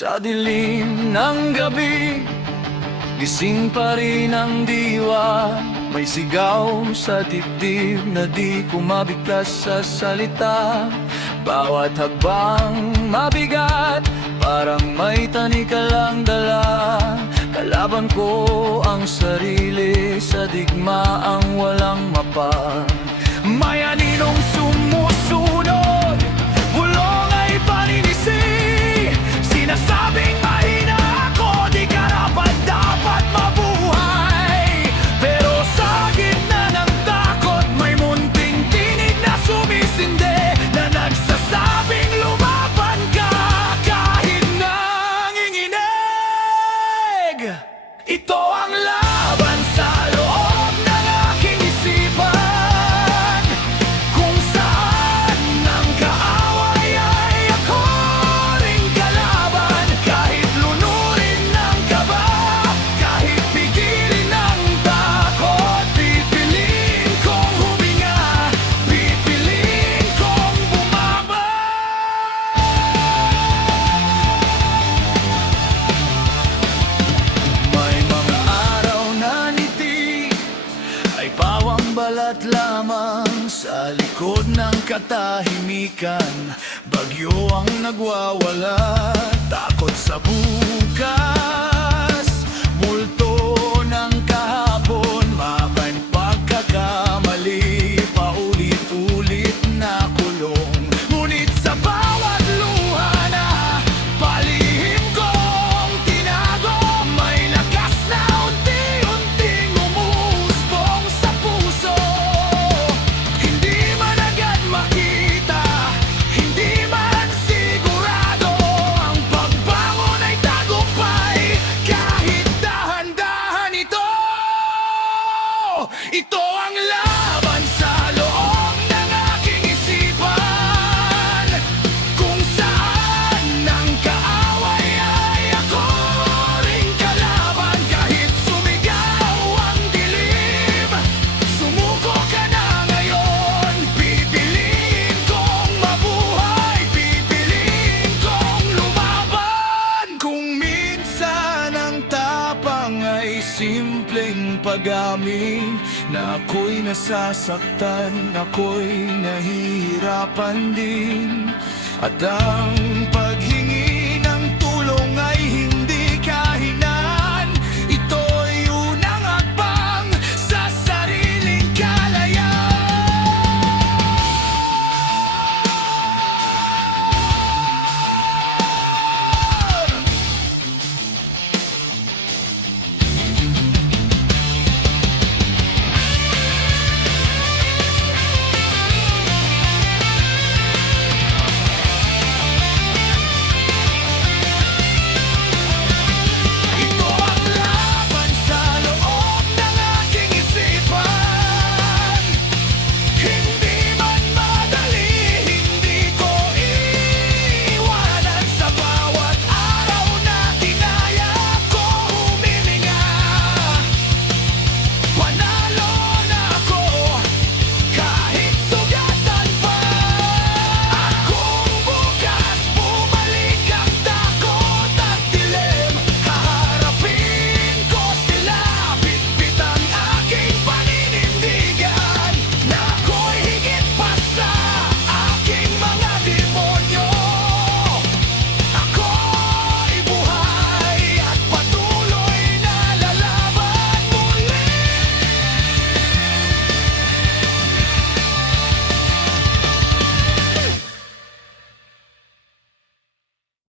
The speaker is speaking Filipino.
Sa dilim ng gabi, gising pa rin ang diwa. May sigaw sa dibdib na di ko mabiglas sa salita. Bawat hakbang mabigat, parang may tanika lang dala. Kalaban ko ang sarili sa digmaang walang mapa. May aninong sumusunod, bulong ay paninisi. Sinasabing mahina ako, di karapat-dapat mabuhay. Pero sa gitna ng takot, may munting tinig na sumisindi, na nagsasabing lumaban ka kahit nanginginig. Ito ang laban sa loob ng aking isipan, kung saan ang kaaway ay ako ring kalaban. Kahit lunurin ng kaba, kahit pigilin ng takot, pipiliin kong huminga, pipiliin kong bumaba. May mga araw na ngiti ay pawang balat lamang. Sa likod ng katahimikan, bagyo ang nagwawala. Takot sa bukas, multo ng kahapon, makay pagkakamali, paulit-ulit na kulong. Ngunit sa bawat luha na palihim kong tinago, may lakas na unti-unting umusbong sa puso. Hindi man agad makita, hindi man sigurado, ang pagbangon ay tagumpay kahit dahan-dahan ito. Ito ang laban sa loob ng aking isipan, kung saan ang kaaway ay ako ring kalaban. Kahit sumigaw ang dilim, sumuko ka na ngayon. Pipiliin kong mabuhay, pipiliin kong lumaban. Kung minsan ang tapang ay simpleng pag-amin, na ako'y nasasaktan, ako'y nahihirapan din, at ang